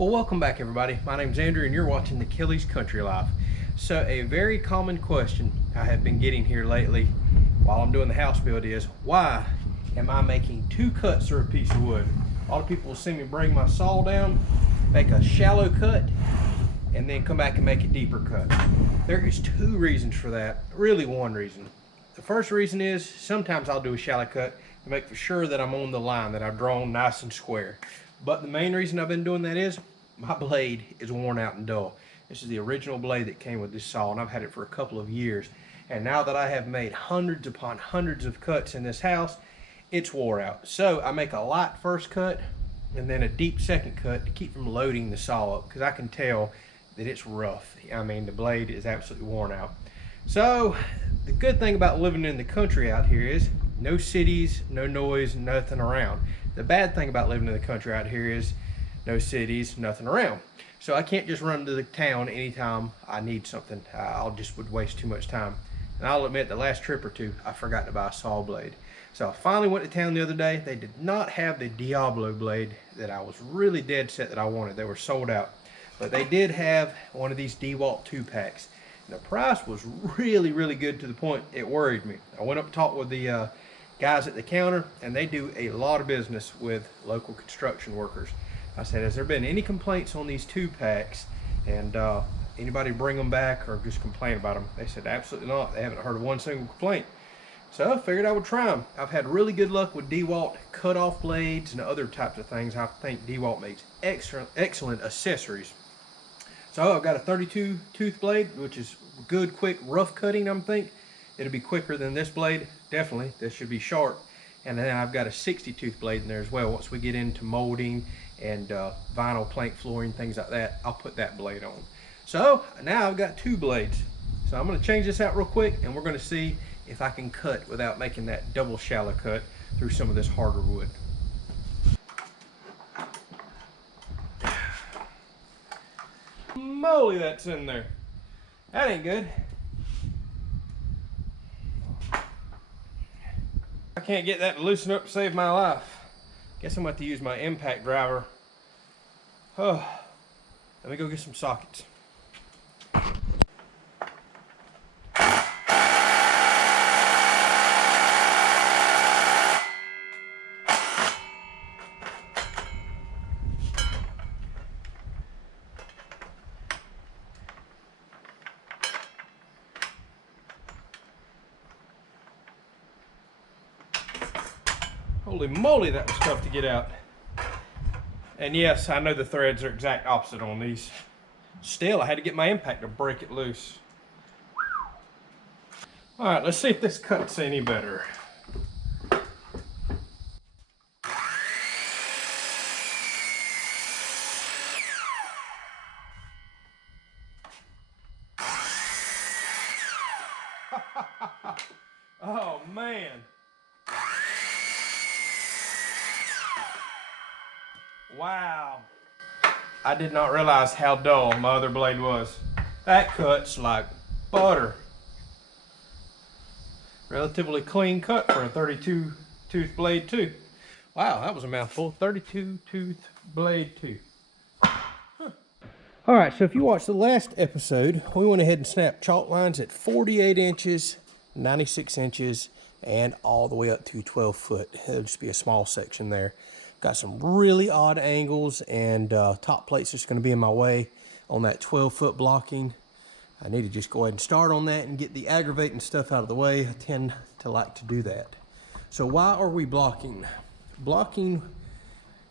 Well, welcome back everybody. My name's Andrew and you're watching the Kelly's Country Life. So a very common question I have been getting here lately while I'm doing the house build is, why am I making two cuts through a piece of wood? A lot of people will see me bring my saw down, make a shallow cut, and then come back and make a deeper cut. There is two reasons for that, really one reason. The first reason is sometimes I'll do a shallow cut to make for sure that I'm on the line, that I've drawn nice and square. But the main reason I've been doing that is my blade is worn out and dull. This is the original blade that came with this saw, and I've had it for a couple of years. And now that I have made hundreds upon hundreds of cuts in this house, it's wore out. So I make a light first cut and then a deep second cut to keep from loading the saw up, because I can tell that it's rough. I mean, the blade is absolutely worn out. So the good thing about living in the country out here is no cities, no noise, nothing around. The bad thing about living in the country out here is no cities, nothing around. So I can't just run to the town anytime I need something. I'll just would waste too much time. And I'll admit, the last trip or two, I forgot to buy a saw blade. So I finally went to town the other day. They did not have the Diablo blade that I was really dead set that I wanted. They were sold out. But they did have one of these DeWalt 2-packs. And the price was really, really good to the point it worried me. I went up and talked with the guys at the counter, and they do a lot of business with local construction workers. I said, has there been any complaints on these 2-packs, and anybody bring them back or just complain about them? They said absolutely not. They haven't heard of one single complaint. So I figured I would try them. I've had really good luck with DeWalt cut-off blades and other types of things. I think DeWalt makes excellent accessories. So I've got a 32 tooth blade, which is good, quick, rough cutting. I think it'll be quicker than this blade. Definitely, this should be sharp. And then I've got a 60 tooth blade in there as well. Once we get into molding and vinyl plank flooring, things like that, I'll put that blade on. So now I've got two blades. So I'm going to change this out real quick, and we're going to see if I can cut without making that double shallow cut through some of this harder wood. Moly, that's in there. That ain't good. I can't get that to loosen up to save my life. Guess I'm going to have to use my impact driver. Oh, let me go get some sockets. Holy moly, that was tough to get out. And yes, I know the threads are exact opposite on these. Still, I had to get my impact to break it loose. All right, let's see if this cuts any better. Oh man. Wow. I did not realize how dull my other blade was. That cuts like butter. Relatively clean cut for a 32 tooth blade too. Wow, that was a mouthful. 32 tooth blade too. Huh. All right, so if you watched the last episode, we went ahead and snapped chalk lines at 48 inches, 96 inches, and all the way up to 12 foot. It'll just be a small section there. Got some really odd angles, and top plates just going to be in my way on that 12-foot blocking. I need to just go ahead and start on that and get the aggravating stuff out of the way. I tend to like to do that. So why are we blocking? Blocking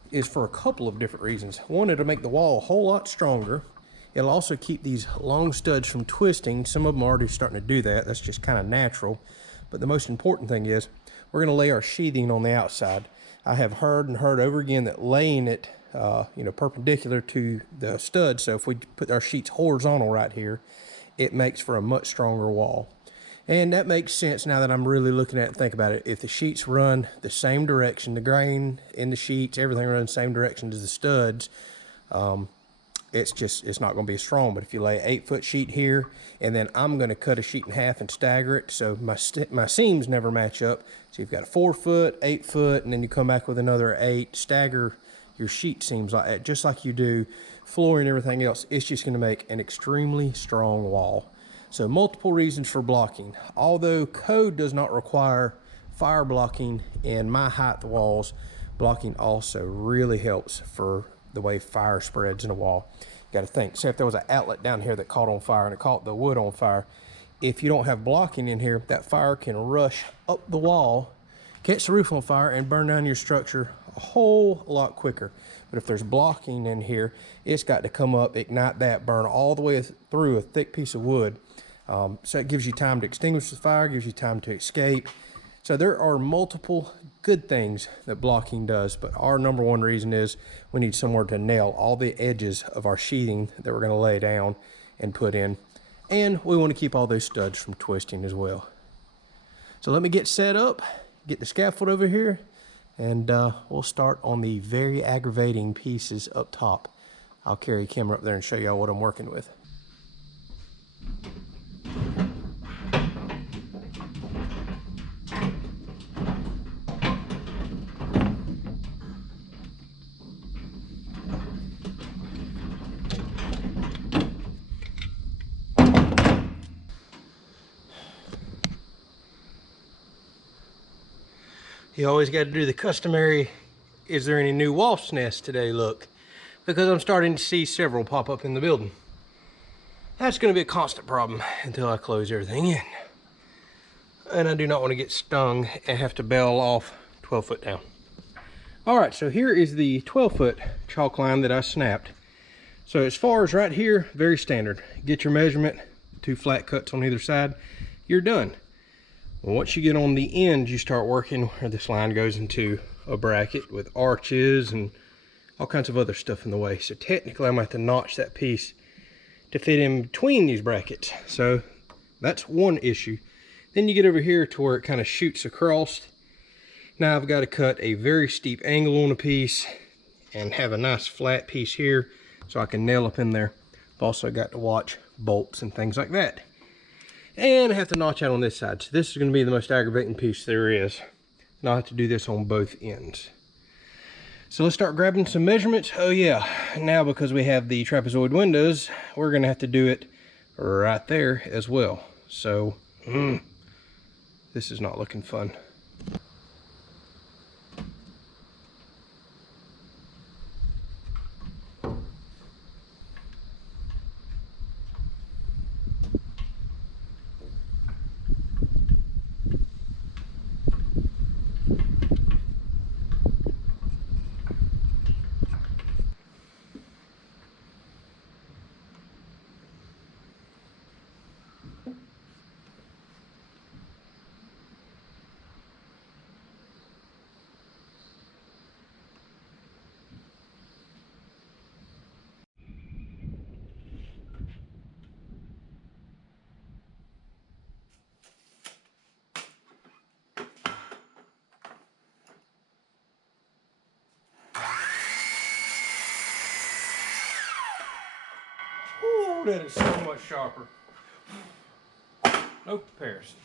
is for a couple of different reasons. One, it'll make the wall a whole lot stronger. It'll also keep these long studs from twisting. Some of them are already starting to do that. That's just kind of natural. But the most important thing is we're going to lay our sheathing on the outside. I have heard and heard over again that laying it, perpendicular to the stud, so if we put our sheets horizontal right here, it makes for a much stronger wall. And that makes sense now that I'm really looking at it and think about it. If the sheets run the same direction, the grain in the sheets, everything runs the same direction as the studs, it's not going to be as strong. But if you lay an 8-foot sheet here, and then I'm going to cut a sheet in half and stagger it, so my seams never match up. So you've got a 4-foot, 8-foot, and then you come back with another 8, stagger your sheet seams like that, just like you do flooring and everything else. It's just going to make an extremely strong wall. So multiple reasons for blocking. Although code does not require fire blocking in my height walls, blocking also really helps for the way fire spreads in a wall. You got to think, say if there was an outlet down here that caught on fire and it caught the wood on fire, if you don't have blocking in here, that fire can rush up the wall, catch the roof on fire, and burn down your structure a whole lot quicker. But if there's blocking in here, it's got to come up, ignite that, burn all the way through a thick piece of wood. So it gives you time to extinguish the fire, gives you time to escape. So there are multiple good things that blocking does, but our number one reason is we need somewhere to nail all the edges of our sheathing that we're going to lay down and put in. And we want to keep all those studs from twisting as well. So let me get set up, get the scaffold over here, and we'll start on the very aggravating pieces up top. I'll carry a camera up there and show y'all what I'm working with. You always got to do the customary, is there any new wasp nests today look, because I'm starting to see several pop up in the building. That's going to be a constant problem until I close everything in. And I do not want to get stung and have to bail off 12 foot down. Alright, so here is the 12-foot chalk line that I snapped. So as far as right here, very standard. Get your measurement, 2 flat cuts on either side, you're done. Well, once you get on the end, you start working where this line goes into a bracket with arches and all kinds of other stuff in the way. So technically I'm going to have to notch that piece to fit in between these brackets. So that's one issue. Then you get over here to where it kind of shoots across. Now I've got to cut a very steep angle on a piece and have a nice flat piece here so I can nail up in there. I've also got to watch bolts and things like that. And I have to notch out on this side. So this is going to be the most aggravating piece there is. And I'll have to do this on both ends. So let's start grabbing some measurements. Oh yeah, now because we have the trapezoid windows, we're going to have to do it right there as well. So, this is not looking fun. Ooh, that is so much sharper. No comparison.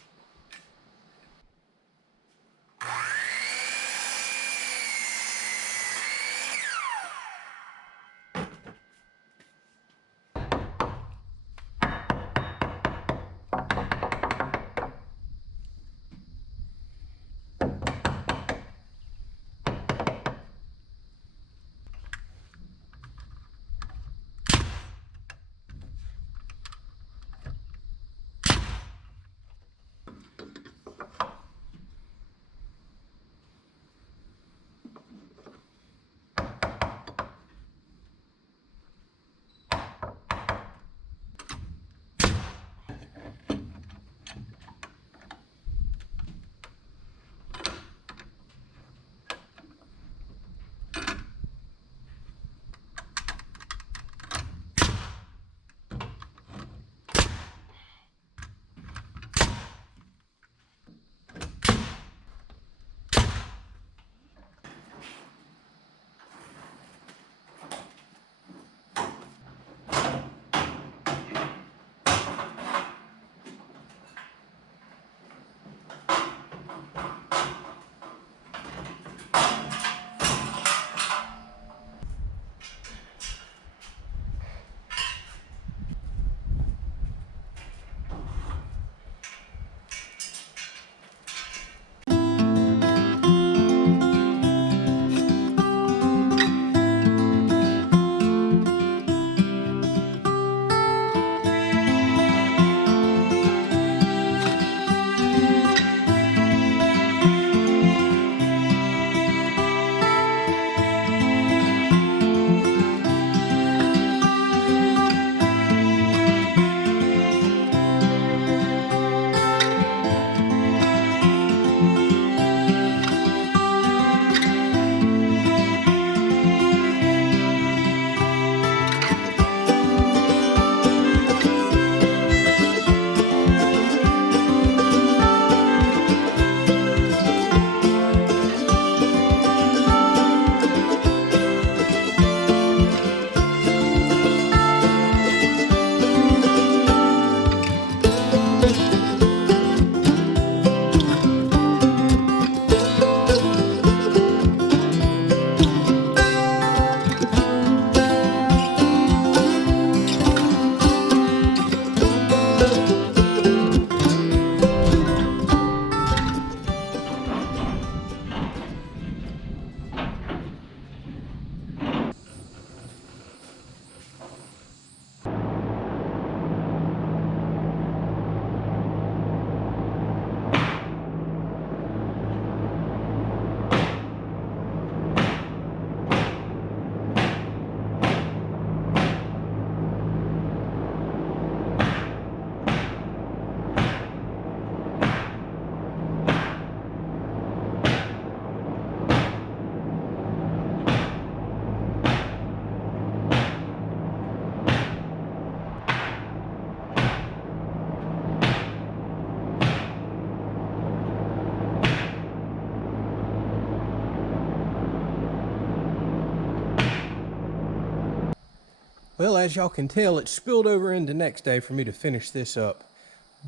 Well, as y'all can tell, it spilled over into next day for me to finish this up.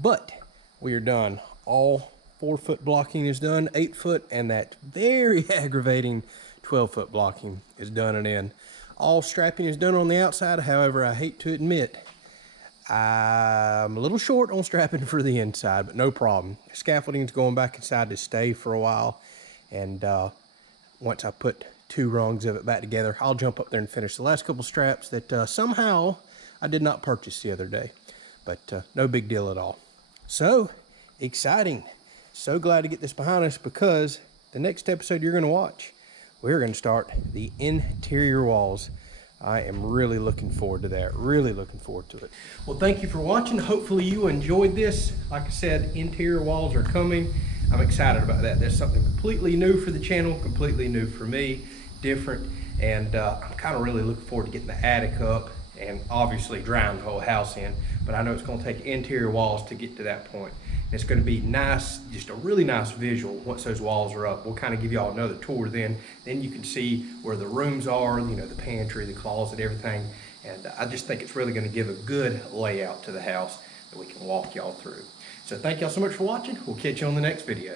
But we are done. All 4-foot blocking is done, 8-foot, and that very aggravating 12-foot blocking is done and in. All strapping is done on the outside. However, I hate to admit, I'm a little short on strapping for the inside, but no problem. Scaffolding is going back inside to stay for a while. And once I put 2 rungs of it back together, I'll jump up there and finish the last couple straps that somehow I did not purchase the other day. But no big deal at all. So exciting. So glad to get this behind us, because the next episode you're going to watch, we're going to start the interior walls. I am really looking forward to that. Really looking forward to it. Well, thank you for watching. Hopefully you enjoyed this. Like I said, interior walls are coming. I'm excited about that. There's something completely new for the channel, completely new for me, different. And I'm kind of really looking forward to getting the attic up and obviously drying the whole house in. But I know it's going to take interior walls to get to that point. And it's going to be nice, just a really nice visual once those walls are up. We'll kind of give y'all another tour then. Then you can see where the rooms are, you know, the pantry, the closet, everything. And I just think it's really going to give a good layout to the house that we can walk y'all through. So thank y'all so much for watching. We'll catch you on the next video.